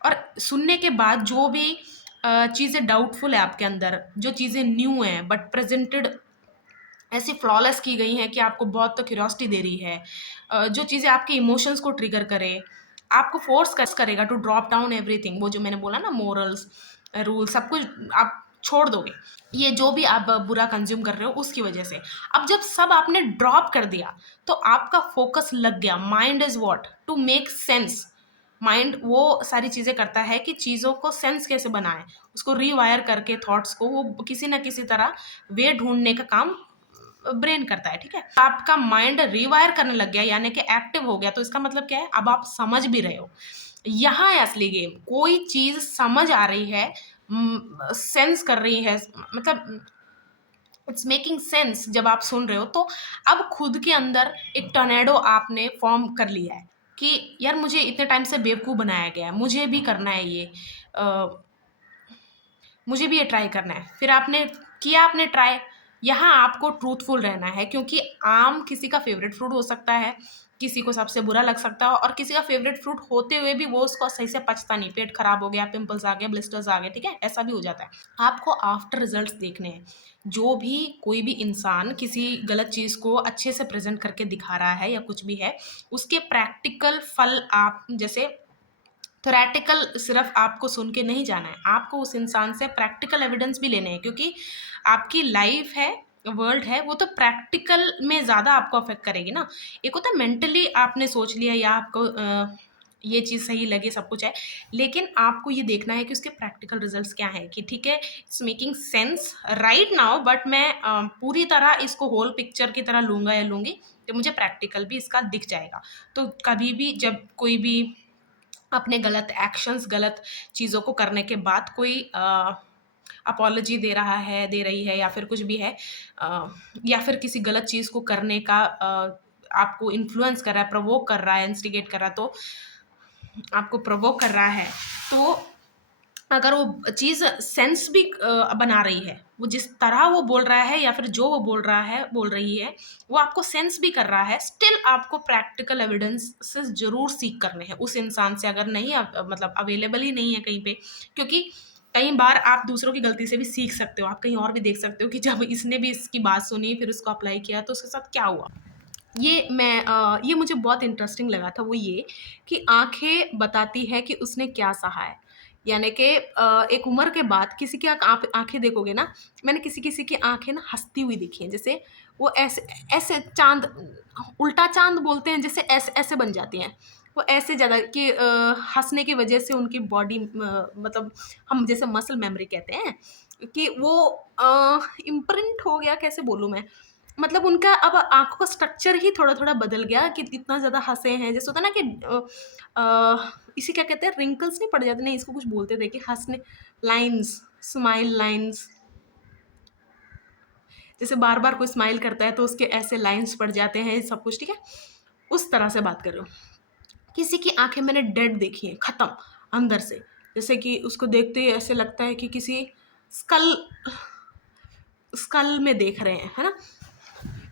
और सुनने के बाद जो भी चीज़ें डाउटफुल है आपके अंदर, जो चीज़ें न्यू हैं बट प्रेजेंटेड ऐसी फ्लॉलेस की गई हैं कि आपको बहुत तो क्यूरियोसिटी दे रही है, जो चीज़ें आपके इमोशंस को ट्रिगर करे, आपको फोर्स करेगा टू ड्रॉप डाउन एवरीथिंग। वो जो मैंने बोला ना, मोरल्स, रूल, सब कुछ आप छोड़ दोगे, ये जो भी आप बुरा कंज्यूम कर रहे हो उसकी वजह से। अब जब सब आपने ड्रॉप कर दिया, तो आपका फोकस लग गया। Mind is what to make sense. Mind वो सारी चीज़ें करता है कि चीज़ों को सेंस कैसे बनाए, उसको रीवायर करके थॉट्स को वो किसी ना किसी तरह वे ढूंढने का काम ब्रेन करता है। ठीक है, आपका माइंड रिवायर करने लग गया, यानी कि एक्टिव हो गया। तो इसका मतलब क्या है? अब आप समझ भी रहे हो। यहाँ है असली गेम। कोई चीज समझ आ रही है, सेंस कर रही है, मतलब इट्स मेकिंग सेंस जब आप सुन रहे हो। तो अब खुद के अंदर एक टॉर्नेडो आपने फॉर्म कर लिया है कि यार मुझे इतने टाइम से बेवकूफ़ बनाया गया है, मुझे भी करना है ये, अ, मुझे भी ये ट्राई करना है। फिर आपने किया, आपने ट्राई। यहाँ आपको ट्रूथफुल रहना है, क्योंकि आम किसी का फेवरेट फ्रूट हो सकता है, किसी को सबसे बुरा लग सकता है, और किसी का फेवरेट फ्रूट होते हुए भी वो उसको सही से पचता नहीं, पेट खराब हो गया, पिंपल्स आ गए, ब्लिस्टर्स आ गए। ठीक है, ऐसा भी हो जाता है। आपको आफ्टर रिजल्ट्स देखने हैं। जो भी कोई भी इंसान किसी गलत चीज़ को अच्छे से प्रेजेंट करके दिखा रहा है या कुछ भी है, उसके प्रैक्टिकल फल, आप जैसे थ्योरेटिकल सिर्फ आपको सुन के नहीं जाना है, आपको उस इंसान से प्रैक्टिकल एविडेंस भी लेने हैं, क्योंकि आपकी लाइफ है, वर्ल्ड है, वो तो प्रैक्टिकल में ज़्यादा आपको अफेक्ट करेगी ना। एक होता है मेंटली आपने सोच लिया, या आपको ये चीज़ सही लगी, सब कुछ है, लेकिन आपको ये देखना है कि उसके प्रैक्टिकल रिजल्ट्स क्या हैं, कि ठीक है it's making sense right now, but मैं पूरी तरह इसको होल पिक्चर की तरह लूँगा या लूँगी, तो मुझे प्रैक्टिकल भी इसका दिख जाएगा। तो कभी भी जब कोई भी अपने गलत एक्शंस, गलत चीज़ों को करने के बाद कोई अपॉलजी दे रहा है, दे रही है, या फिर कुछ भी है, या फिर किसी गलत चीज़ को करने का आपको इन्फ्लुएंस कर रहा है, प्रोवोक कर रहा है, इंस्टिगेट कर रहा है, तो आपको प्रोवोक कर रहा है, तो अगर वो चीज़ सेंस भी बना रही है, वो जिस तरह वो बोल रहा है या फिर जो वो बोल रही है, वो आपको सेंस भी कर रहा है, स्टिल आपको प्रैक्टिकल एविडेंसेस ज़रूर सीक करने हैं उस इंसान से, अगर नहीं मतलब अवेलेबल ही नहीं है कहीं पे। क्योंकि कई बार आप दूसरों की गलती से भी सीख सकते हो, आप कहीं और भी देख सकते हो कि जब इसने भी इसकी बात सुनी, फिर उसको अप्लाई किया, तो उसके साथ क्या हुआ। ये मुझे बहुत इंटरेस्टिंग लगा था, वो ये कि आँखें बताती है कि उसने क्या सहा है। यानी कि एक उम्र के बाद किसी की आप आँखें देखोगे ना, मैंने किसी-किसी की आँखें ना हँसती हुई देखी हैं, जैसे वो ऐसे ऐसे चाँद, उल्टा चाँद बोलते हैं, जैसे ऐसे ऐसे बन जाती हैं। वो ऐसे ज़्यादा कि हँसने की वजह से उनकी बॉडी मतलब हम जैसे मसल मेमोरी कहते हैं कि वो इम्प्रिंट हो गया, कैसे बोलूँ मैं? मतलब उनका अब आँखों का स्ट्रक्चर ही थोड़ा-थोड़ा बदल गया कि इतना ज़्यादा हँसे हैं। जैसे होता है ना कि इसे क्या कहते हैं, रिंकल्स नहीं पड़ जाते, नहीं इसको कुछ बोलते थे कि हँसने, लाइन्स, स्माइल लाइन्स, जैसे बार-बार कोई स्माइल करता है तो उसके ऐसे लाइन्स पड़ जाते हैं, सब कुछ, ठीक है? उस तरह से बात कर रही हूँ। किसी की आँखें मैंने डेड देखी हैं, ख़त्म, अंदर से। जैसे कि उसको देखते ही ऐसे लगता है कि किसी स्कल स्कल में देख रहे हैं, है ना?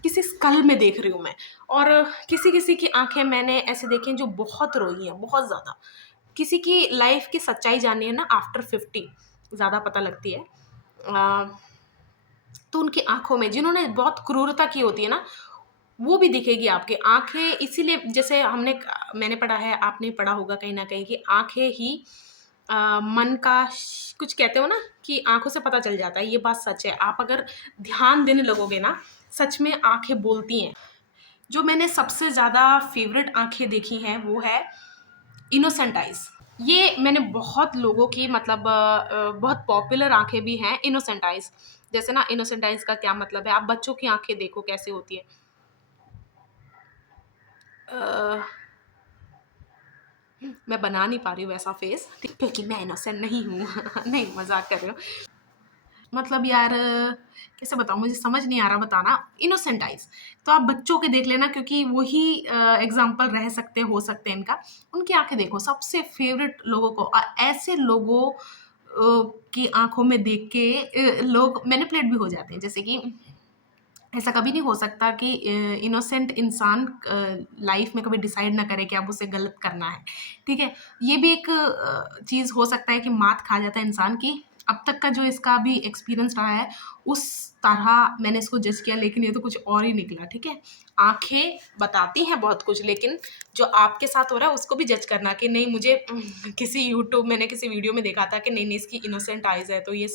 किसी स्कल में देख रही हूँ मैं। और किसी-किसी की आँखें मैंने ऐसे देखी हैं जो बहुत रोई हैं, बहुत ज़्यादा। किसी की लाइफ़ की सच्चाई जाननी है ना, आफ्टर 50 ज़्यादा पता लगती है। तो उनकी आँखों में जिन्होंने बहुत क्रूरता की होती है ना, वो भी दिखेगी आपकी। आँखें इसीलिए, जैसे मैंने पढ़ा है, आपने पढ़ा होगा कहीं न कहीं, कि आँखें ही मन का कुछ कहते हो ना कि आँखों से पता चल जाता है, ये बात सच है। आप अगर ध्यान देने लगोगे ना, सच में आँखें बोलती हैं। जो मैंने सबसे ज़्यादा फ़ेवरेट आँखें देखी हैं, वो है इनोसेंट आइज़। ये मैंने बहुत लोगों की, मतलब बहुत पॉपुलर आँखें भी हैं इनोसेंट आइज़। जैसे ना, इनोसेंट आइज़ का क्या मतलब है, आप बच्चों की आँखें देखो कैसे होती है। अ, मैं बना नहीं पा रही हूँ वैसा फ़ेस, क्योंकि मैं इनोसेंट नहीं हूँ। नहीं, मज़ाक कर रही हूँ। मतलब यार, कैसे बताऊँ, मुझे समझ नहीं आ रहा बताना। इनोसेंट आइज़, तो आप बच्चों के देख लेना, क्योंकि वही एग्ज़ाम्पल रह सकते हो सकते हैं इनका। उनकी आँखें देखो, सबसे फ़ेवरेट लोगों को, ऐसे लोगों की आँखों में देख के लोग मैनिपुलेट भी हो जाते हैं। जैसे कि ऐसा कभी नहीं हो सकता कि इनोसेंट इंसान लाइफ में कभी डिसाइड ना करे कि अब उसे गलत करना है, ठीक है? ये भी एक चीज़ हो सकता है कि मात खा जाता है इंसान की। अब तक का जो इसका भी एक्सपीरियंस रहा है, उस तरह मैंने इसको जज किया, लेकिन ये तो कुछ और ही निकला, ठीक है? आँखें बताती हैं बहुत कुछ, लेकिन जो आपके साथ हो रहा है उसको भी जज करना कि नहीं, मुझे मैंने किसी वीडियो में देखा था कि नहीं, नहीं इसकी इनोसेंट आइज़ है, तो ये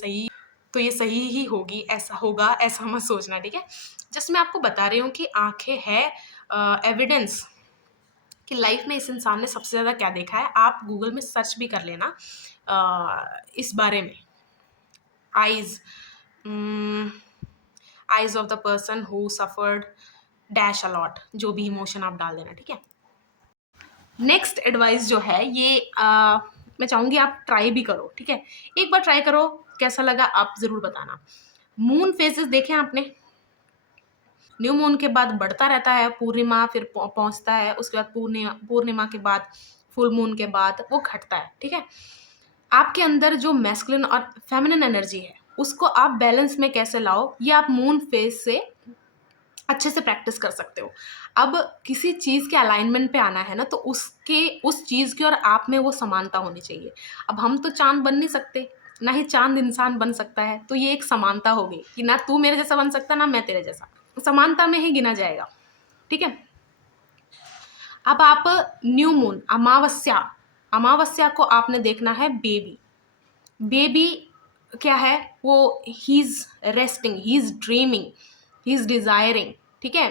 सही ही होगी, ऐसा होगा, ऐसा मत सोचना, ठीक है? जस्ट मैं आपको बता रही हूँ कि आँखें है एविडेंस कि लाइफ में इस इंसान ने सबसे ज़्यादा क्या देखा है। आप गूगल में सर्च भी कर लेना इस बारे में। Eyes, eyes of the person who suffered dash a lot, जो भी इमोशन आप डाल देना, ठीक है? नेक्स्ट एडवाइस जो है ये मैं चाहूँगी आप ट्राई भी करो, ठीक है? एक बार ट्राई करो, कैसा लगा आप ज़रूर बताना। मून फेजेस देखे हैं आपने? न्यू मून के बाद बढ़ता रहता है, पूर्णिमा फिर पहुँचता है, उसके बाद पूर्णिमा के बाद, फुल मून के बाद वो घटता है, ठीक है? आपके अंदर जो मैस्कुलिन और फेमिनिन एनर्जी है, उसको आप बैलेंस में कैसे लाओ, ये आप मून फेज से अच्छे से प्रैक्टिस कर सकते हो। अब किसी चीज़ के अलाइनमेंट पे आना है ना, तो उस चीज़ की और आप में वो समानता होनी चाहिए। अब हम तो चाँद बन नहीं सकते, ना ही चाँद इंसान बन सकता है, तो ये एक समानता हो गई कि ना तू मेरे जैसा बन सकता, ना मैं तेरे जैसा। समानता में ही गिना जाएगा, ठीक है? अब आप न्यू मून, अमावस्या को आपने देखना है बेबी। बेबी क्या है, वो he is resting, he is dreaming, he is desiring, ठीक है?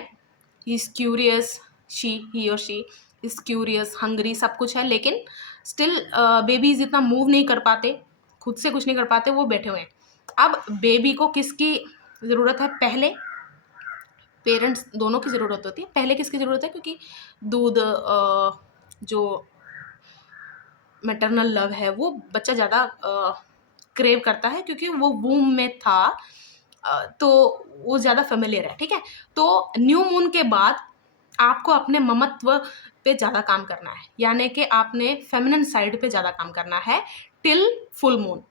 ही इज़ क्यूरियस, ही और शी इज़ क्यूरियस, हंग्री, सब कुछ है, लेकिन स्टिल बेबीज़ इतना मूव नहीं कर पाते, खुद से कुछ नहीं कर पाते, वो बैठे हुए हैं। अब बेबी को किसकी ज़रूरत है पहले? पेरेंट्स दोनों की ज़रूरत होती है। पहले किसकी ज़रूरत है? क्योंकि दूध जो मैटरनल लव है वो बच्चा ज़्यादा क्रेव करता है, क्योंकि वो वूम में था, तो वो ज़्यादा फ़ैमिलियर है, ठीक है? तो न्यू मून के बाद आपको अपने ममत्व पे ज़्यादा काम करना है, यानी कि आपने फेमिनिन साइड पे ज़्यादा काम करना है till full moon.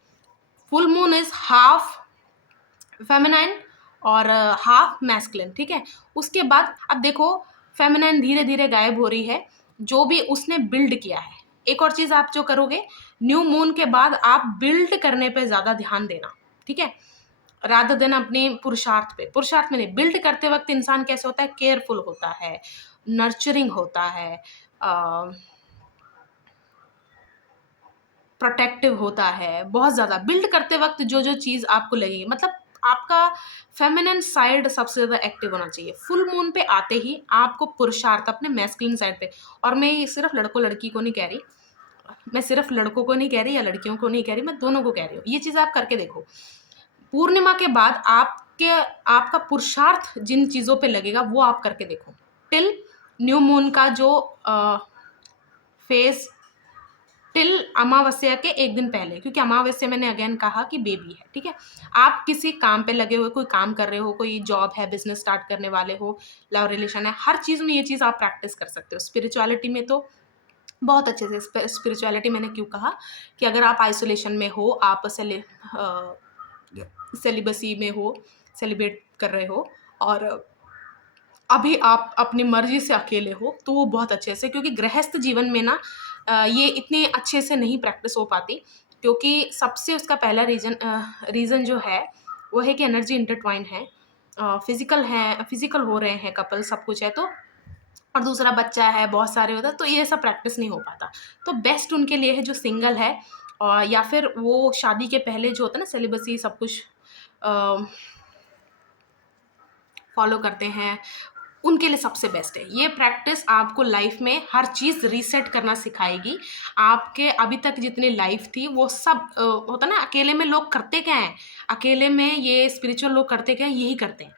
Full moon is half feminine और हाफ मैस्कुलिन, ठीक है। उसके बाद अब देखो फेमिनाइन धीरे धीरे गायब हो रही है, जो भी उसने बिल्ड किया है। एक और चीज आप जो करोगे, न्यू मून के बाद आप बिल्ड करने पे ज्यादा ध्यान देना, ठीक है, रादर देन अपने पुरुषार्थ पे। पुरुषार्थ में नहीं, बिल्ड करते वक्त इंसान कैसे होता है, केयरफुल होता है, नर्चरिंग होता है, प्रोटेक्टिव होता है, बहुत ज़्यादा बिल्ड करते वक्त जो जो चीज़ आपको लगेगी, मतलब आपका फेमिनिन साइड सबसे ज़्यादा एक्टिव होना चाहिए। फुल मून पे आते ही आपको पुरुषार्थ अपने मैस्कुलिन साइड पे, और मैं ये सिर्फ लड़कों लड़की को नहीं कह रही, मैं सिर्फ लड़कों को नहीं कह रही या लड़कियों को नहीं कह रही, मैं दोनों को कह रही हूँ। ये चीज़ आप करके देखो। पूर्णिमा के बाद आपका पुरुषार्थ जिन चीज़ों पे लगेगा वो आप करके देखो, टिल न्यू मून का जो फेज, टिल अमावस्या के एक दिन पहले, क्योंकि अमावस्या मैंने अगेन कहा कि बेबी है, ठीक है। आप किसी काम पे लगे हुए, कोई काम कर रहे हो, कोई जॉब है, बिजनेस स्टार्ट करने वाले हो, लव रिलेशन है, हर चीज़ में ये चीज़ आप प्रैक्टिस कर सकते हो। स्पिरिचुअलिटी में तो बहुत अच्छे से, स्पिरिचुअलिटी मैंने क्यों कहा कि अगर आप आइसोलेशन में हो, आप सेलिबसी में हो, सेलिब्रेट कर रहे हो, और अभी आप अपनी मर्जी से अकेले हो, तो वो बहुत अच्छे से, क्योंकि गृहस्थ जीवन में ना ये इतने अच्छे से नहीं प्रैक्टिस हो पाती, क्योंकि सबसे उसका पहला रीज़न जो है वो है कि एनर्जी इंटरट्वाइन है, फिजिकल हो रहे हैं कपल, सब कुछ है तो, और दूसरा बच्चा है, बहुत सारे होता है, तो ये सब प्रैक्टिस नहीं हो पाता। तो बेस्ट उनके लिए है जो सिंगल है, और या फिर वो शादी के पहले जो होता है ना सेलिबसी सब कुछ फॉलो करते हैं, उनके लिए सबसे बेस्ट है ये प्रैक्टिस। आपको लाइफ में हर चीज़ रीसेट करना सिखाएगी। आपके अभी तक जितनी लाइफ थी वो सब होता ना, अकेले में लोग करते क्या हैं, अकेले में ये स्पिरिचुअल लोग करते क्या हैं, यही करते हैं,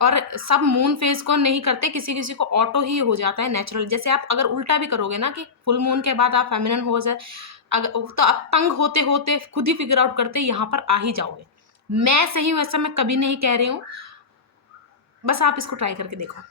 और सब मून फेज को नहीं करते, किसी किसी को ऑटो ही हो जाता है नेचुरल। जैसे आप अगर उल्टा भी करोगे ना कि फुल मून के बाद आप फेमिनिन हो जाए, अगर तो आप तंग होते होते खुद ही फिगर आउट करते यहाँ पर आ ही जाओगे। मैं सही हूँ ऐसा मैं कभी नहीं कह रही हूँ, बस आप इसको ट्राई करके देखो।